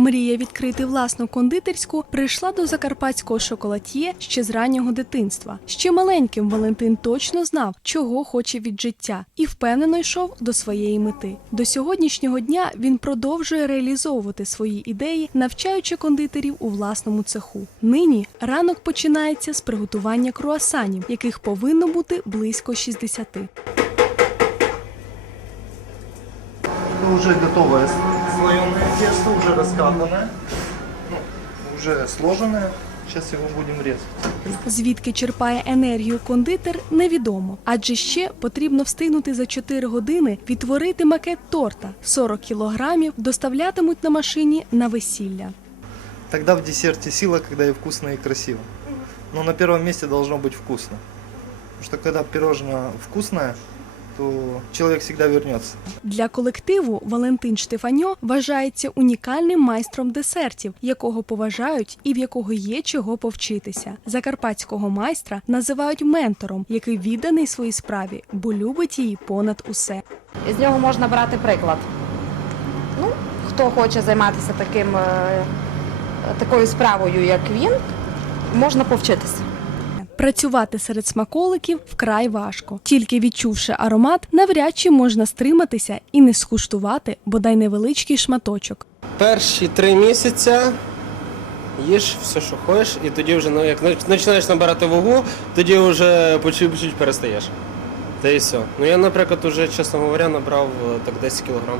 Мрія відкрити власну кондитерську прийшла до закарпатського шоколад'є ще з раннього дитинства. Ще маленьким Валентин точно знав, чого хоче від життя, і впевнено йшов до своєї мети. До сьогоднішнього дня він продовжує реалізовувати свої ідеї, навчаючи кондитерів у власному цеху. Нині ранок починається з приготування круасанів, яких повинно бути близько 60. Уже готовое слоеное тесто, уже раскатанное, ну, уже сложенное. Сейчас его будем резать. Звідки черпає енергію кондитер, невідомо. Адже ще потрібно встигнути за 4 години відтворити макет торта 40 кілограмів, доставлятимуть на машині на весілля. Тогда в десерте сила, когда и вкусно, и красиво. Но на первом месте должно быть вкусно. Потому что когда пирожное вкусное, то человек всегда вернется. Для колективу Валентин Штефаньо вважається унікальним майстром десертів, якого поважають і в якого є чого повчитися. Закарпатського майстра називають ментором, який відданий своїй справі, бо любить її понад усе. З нього можна брати приклад. Ну, хто хоче займатися таким, е, такою справою, як він, можна повчитися. Працювати серед смаколиків вкрай важко. Тільки відчувши аромат, навряд чи можна стриматися і не скуштувати бодай невеличкий шматочок. Перші три місяці їж все, що хочеш, і тоді вже ну, як починаєш набирати вагу, тоді вже по чуть-чуть перестаєш. Та і все. Ну я, наприклад, уже, чесно говоря, набрав е, так 10 кілограм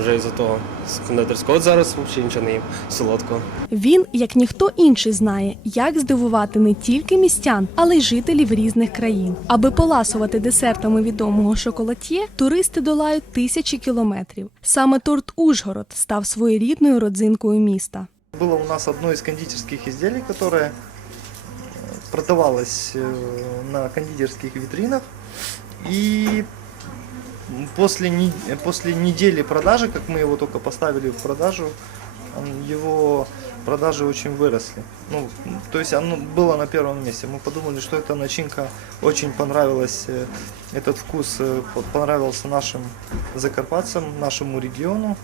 вже із-за того з кондитерського. От зараз взагалі нічого не їм солодкого. Він, як ніхто інший, знає, як здивувати не тільки містян, але й жителів різних країн. Аби поласувати десертами відомого шоколад'є, туристи долають тисячі кілометрів. Саме торт Ужгород став своєрідною родзинкою міста. Было у нас одно из кондитерских изделий, которое э, продавалось э, на кондитерских витринах. И после, не- после недели продажи, как мы его только поставили в продажу, его продажи очень выросли. Ну, то есть оно было на первом месте. Мы подумали, что эта начинка очень понравилась, э, этот вкус э, по- понравился нашим закарпатцам, нашему региону.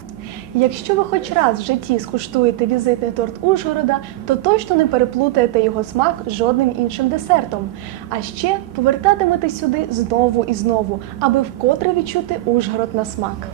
Якщо ви хоч раз в житті скуштуєте візитний торт Ужгорода, то точно не переплутаєте його смак з жодним іншим десертом. А ще повертатиметесь сюди знову і знову, аби вкотре відчути Ужгород на смак.